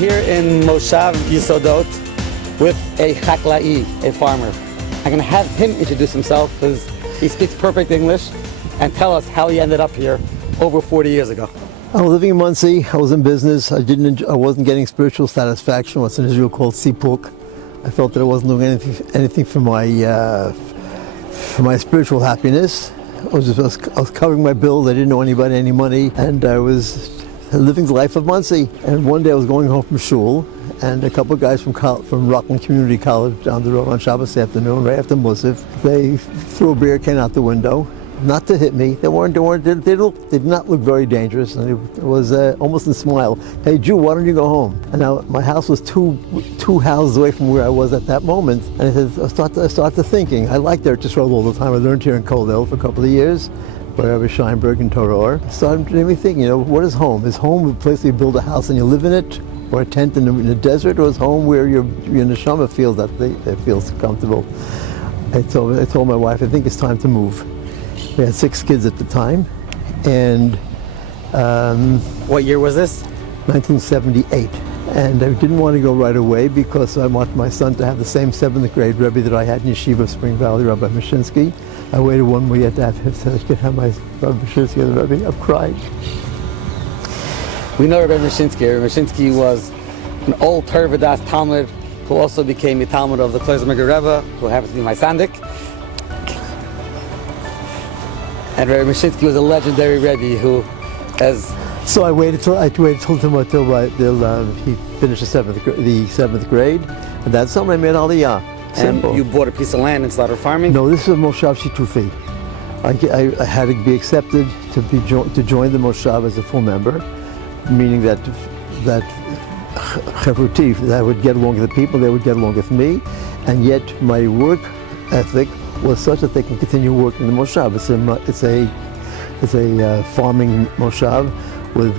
here in Moshav Yisodot with a chaklai, a farmer. I'm going to have him introduce himself because he speaks perfect English and tell us how he ended up here over 40 years ago. I was living in Monsey. I was in business. I wasn't getting spiritual satisfaction. What's in Israel called sipuk. I felt that I wasn't doing anything for my spiritual happiness. I was covering my bills. I didn't owe anybody any money, and I was living the life of Monsey. And one day I was going home from shul, and a couple of guys from Rockland Community College down the road on Shabbos afternoon, right after Moshav, they threw a beer can out the window, not to hit me. They did not look very dangerous, and it was almost a smile. Hey Jew, why don't you go home? And now my house was two houses away from where I was at that moment, and I started thinking. I liked Eretz Yisrael all the time. I learned here in Kollel for a couple of years, by Rabbi Scheinberg and Torah Or. Started me thinking, what is home? Is home a place where you build a house and you live in it, or a tent in the desert, or is home where your neshama feels that it feels comfortable? I told my wife, I think it's time to move. We had 6 kids at the time, and what year was this? 1978. And I didn't want to go right away because I wanted my son to have the same 7th grade Rebbe that I had in Yeshiva of Spring Valley, Rabbi Mashinsky. I waited 1 more year to have him so I could have my Rabbi Mashinsky as a Rebbe. I'm crying. We know Rabbi Mashinsky. Rabbi Mashinsky was an old Torah V'das Talmud who also became a Talmud of the Kloisermager Rebbe, who happens to be my Sandik. And Rabbi Mashinsky was a legendary Rebbe who, So I waited till he finished the 7th grade, and that's when I made Aliyah. Simple. And you bought a piece of land and started farming? No, this is a Moshav Shitufi. I had to be accepted to join the Moshav as a full member, meaning that Chevruti, that I would get along with the people, they would get along with me, and yet my work ethic was such that they can continue working in the Moshav. It's a farming Moshav.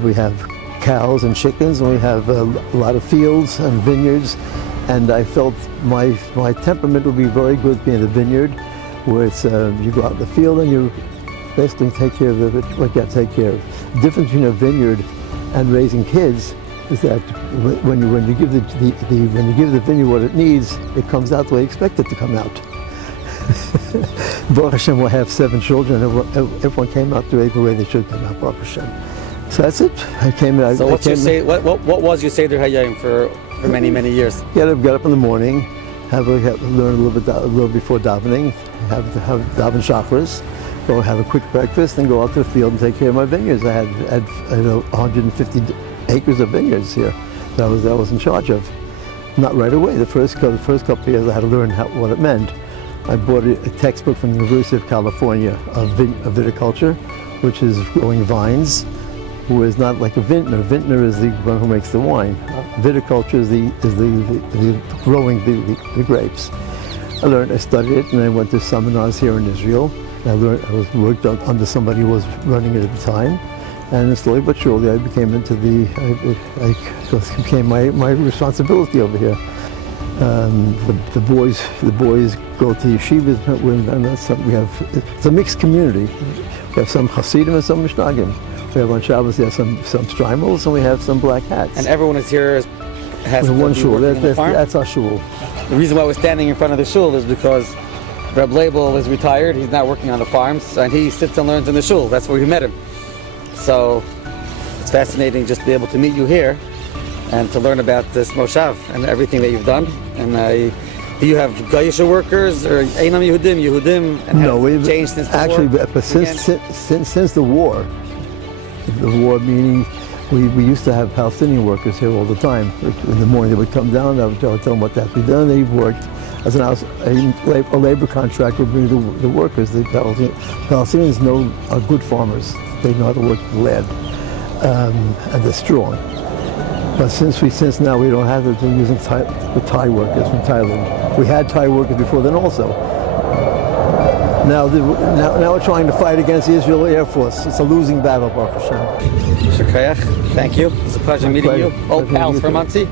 We have cows and chickens, and we have a lot of fields and vineyards, and I felt my temperament would be very good being in the vineyard, where it's you go out in the field and you basically take care of what you have to take care of. The difference between a vineyard and raising kids is that when you give the vineyard what it needs, it comes out the way you expect it to come out. Baruch Hashem will have 7 children, and everyone came out the way they should come out, Baruch Hashem. So that's it. What was your Seder Hayom for many years? Get up in the morning, learn a little before davening, have daven shachris, go have a quick breakfast, and go out to the field and take care of my vineyards. I had 150 acres of vineyards here that I was in charge of. Not right away. The first couple of years I had to learn what it meant. I bought a textbook from the University of California of viticulture, which is growing vines, who is not like a vintner. Vintner is the one who makes the wine. Viticulture is the growing the grapes. I studied it, and I went to seminars here in Israel. I worked under somebody who was running it at the time, and slowly but surely I became became my responsibility over here. The boys go to yeshivas, and it's a mixed community. We have some Hasidim and some Mishnagim. We have on Shabbos, we have some Streimels, and we have some black hats. And everyone is here has one shul. That's our shul. The reason why we're standing in front of the shul is because Reb Label is retired. He's not working on the farms, and he sits and learns in the shul. That's where we met him. So it's fascinating just to be able to meet you here and to learn about this Moshav and everything that you've done. And do you have Gaisha workers or Einam Yehudim? And no, we've changed since the actually, war? But since the war meaning we used to have Palestinian workers here all the time. In the morning they would come down, I would tell them what had to be done. They worked as a labor contract would bring the workers. The Palestinians are good farmers. They know how to work the land, and they're strong. But since now we don't have it, we're using the Thai workers from Thailand. We had Thai workers before then also. Now we're trying to fight against the Israeli Air Force. It's a losing battle, Baruch Hashem. Thank you. It's a pleasure meeting you. Old pals from Monsey.